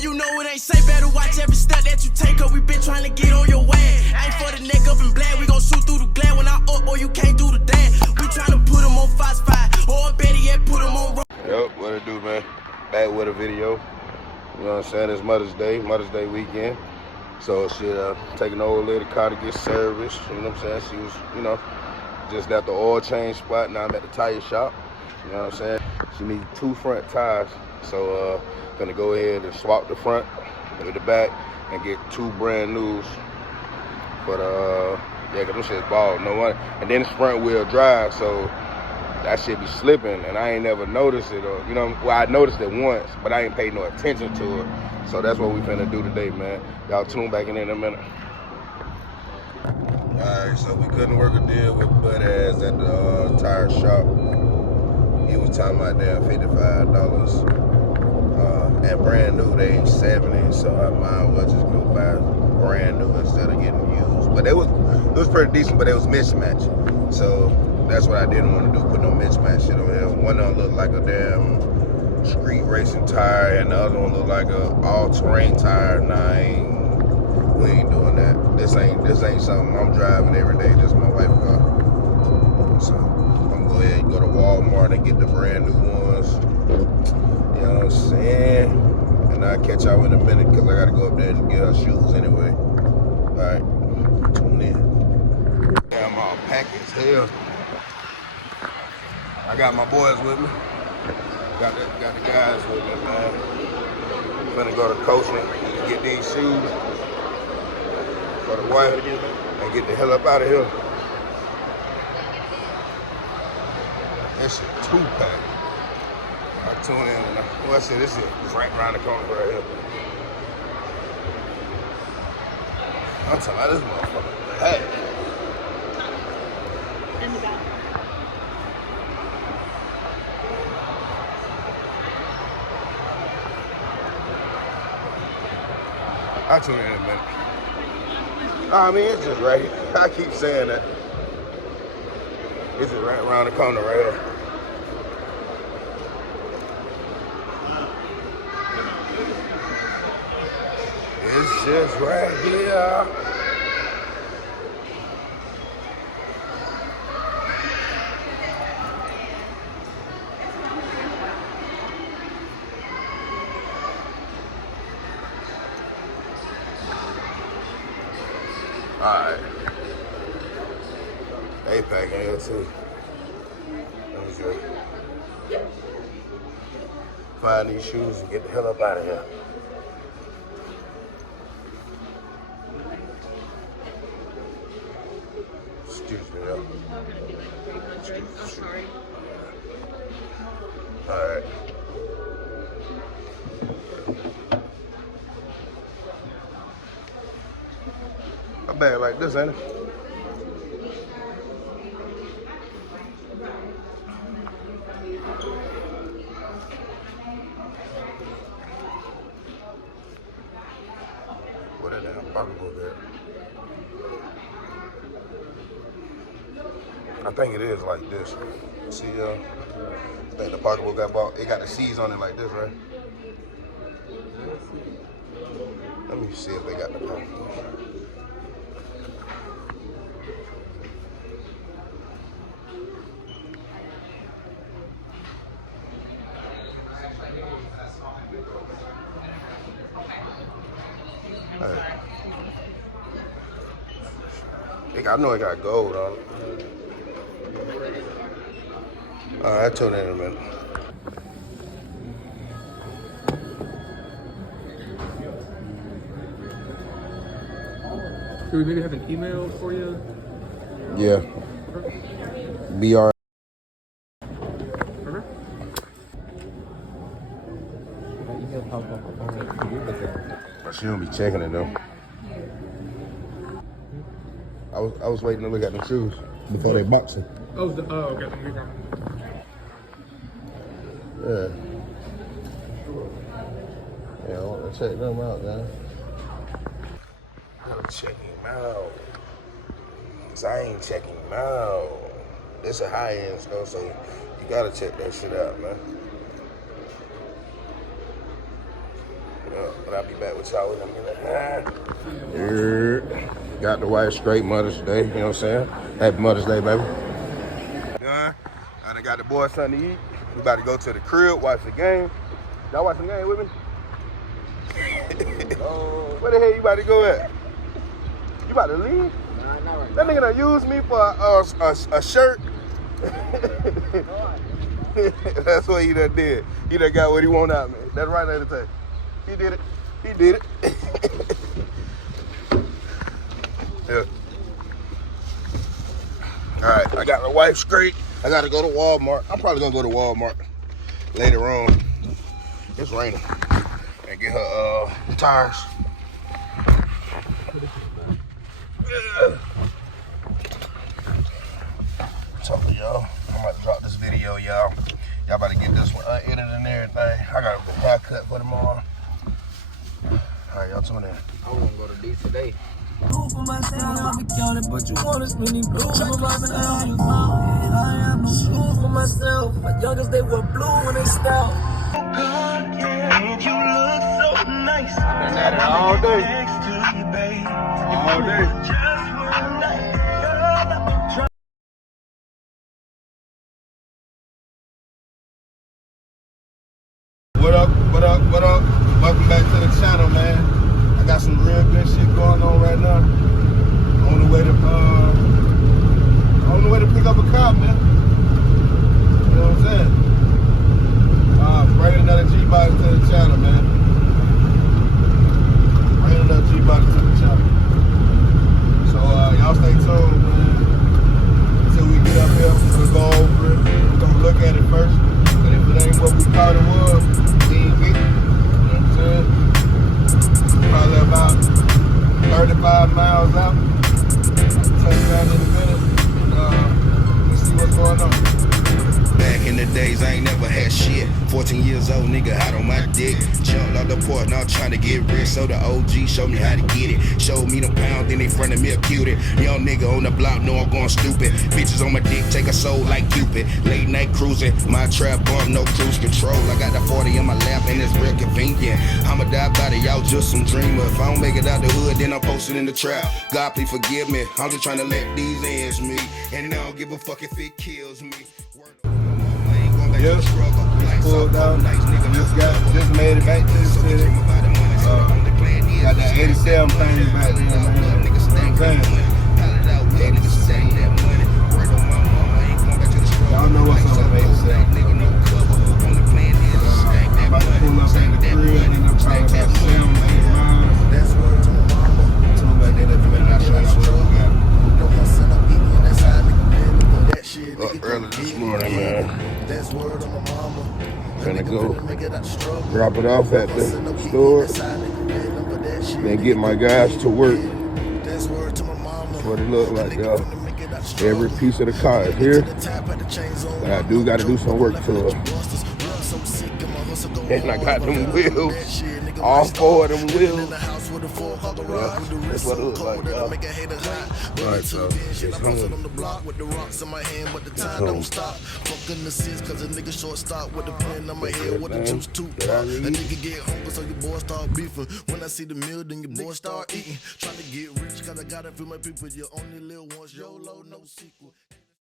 You know it ain't safe, better watch every step that you take, cause we been trying to get on your way. Ain't for the neck up and black, we gon' shoot through the glass when I up, boy, you can't do the dance. We tryna put them on Fox 5, or better yet, put them on. Yup, what it do, man? Back with a video. You know what I'm saying? It's Mother's Day weekend. So shit, taking the old lady car to get service. You know what I'm saying? She was, you know, just at the oil change spot. Now I'm at the tire shop. You know what I'm saying? She needs 2 front tires. So gonna go ahead and swap the front with the back and get 2 brand news. But yeah, cause them shit's bald, no one. And then it's front wheel drive, so that shit be slipping, and I ain't never noticed it, or, you know, well, I noticed it once, but I ain't paid no attention to it. So that's what we finna do today, man. Y'all tune back in a minute. Alright, so we couldn't work a deal with Bud Ass at the tire shop. He was talking about damn $55. And brand new, they ain't 70, so I might as well just go buy brand new instead of getting used. But it was pretty decent, but it was mismatched. So that's what I didn't want to do, put no mismatch shit on here. One of them looked like a damn street racing tire, and the other one looked like a all-terrain tire. Nah, we ain't doing that. This ain't something I'm driving every day. This is my wife's car. So I'm gonna go ahead and go to Walmart and get the brand new ones. You know what I'm saying? And I'll catch y'all in a minute, because I gotta go up there and get her shoes anyway. Alright, tune in. Yeah, I'm all packed as hell. I got my boys with me. Got the guys with me, man. Finna go to coaching and get these shoes for the wife and get the hell up out of here. This shit 2-pack. I tune in and I said this shit is right around the corner right here. I'm talking about this motherfucker. Hey. In the back. I'll tune in a minute. I mean, it's just right here. I keep saying that. It's just right around the corner right here. It's just right here. Alright. They pack in here too. Let me see. Find these shoes and get the hell up out of here. Excuse me, yo. I'm sorry. Alright. A bag like this, ain't it? What that damn pocketbook at? I think it is like this. See, I think the pocketbook got bought. It got the C's on it like this, right? Let me see if they got the pocketbook. I know it got gold on it. Alright, I'll tune in a minute. Do we maybe have an email for you? Yeah. BR. But she don't be checking it though. I was waiting to look at the shoes before they boxing. Oh, okay. Yeah. Yeah, I want to check them out, man. I gotta check him out. Cause I ain't checking him out. It's a high end stuff, so you gotta check that shit out, man. But I'll be back with y'all in a minute. Got the wife straight Mother's Day, you know what I'm saying? Happy Mother's Day, baby. Done. I done got the boys something to eat. We about to go to the crib, watch the game. Y'all watch the game with me? Where the hell you about to go at? You about to leave? That nigga done used me for a shirt. That's what he done did. He done got what he want out of me. That's right there to take. He did it. He did it. Yeah. All right, I got my wife straight. I gotta go to Walmart. I'm probably gonna go to Walmart later on. It's raining. And get her tires. Talking to y'all. I'm about to drop this video, y'all. Y'all about to get this one unedited and everything. I got a haircut for tomorrow. All right, y'all tune in. I won't go to D today. But you want as many blues. I am shoes for myself. My youngest, they were blue when they stopped. God, yeah, and you look so nice. Been at it all day. Next to you, babe. All day. Just one night, girl, I've been trying. What up, what up, what up? Welcome back to the channel, man. I got some real good shit going on right now. On the way to pick up a cop, man. You know what I'm saying? Bring another GBody to the channel, man. Bring another GBody to the channel. So y'all stay tuned, man. Until we get up here, we'll go over it. We're gonna look at it first. But if it ain't what we thought it was, we ain't get it. You know what I'm saying? Probably about 35 miles out. Touch down in a minute. Let's see what's going on. Back in the days, I ain't never had shit. 14 years old, nigga, out on my dick. Jumped off the porch, now trying to get rich. So the OG showed me how to get it. Showed me them pounds, then in front of me a cutie. Young nigga on the block, know I'm going stupid. Bitches on my dick, take a soul like Cupid. Late night cruising, my trap bump, no cruise control. I got the 40 in my lap and it's real convenient. I'ma die by it, y'all just some dreamer. If I don't make it out the hood, then I'm posted in the trap. God, please forgive me. I'm just trying to let these ends meet. And I don't give a fuck if it kills me. Yep, pulled out, just made it back to the city. Got that 87 thing back there, man. Y'all know what's up with 87. About to pull up at the crib, and I'm probably about 7, 8 miles. That's word to my mama. Told me that they been out showing up early this morning, man. That's word to my mama. Finna go drop it off at the store, then get my guys to work. That's word to my mama. That's what it look like, y'all. Every piece of the car is here, but I do got to do some work to it. And I got them wheels, all 4 of them wheels. Yeah, that's what it looks like, y'all. Alright, so it's home. With the rocks in my hand, but the time don't stop. Fucking the seats, cause a nigga short stop with the pen on my head with the juice too. A nigga get hungry, so your boy start beefing. When I see the meal, then your boy start eating. Trying to get rich, cause I gotta feel my people. You only live once, YOLO, no sequel.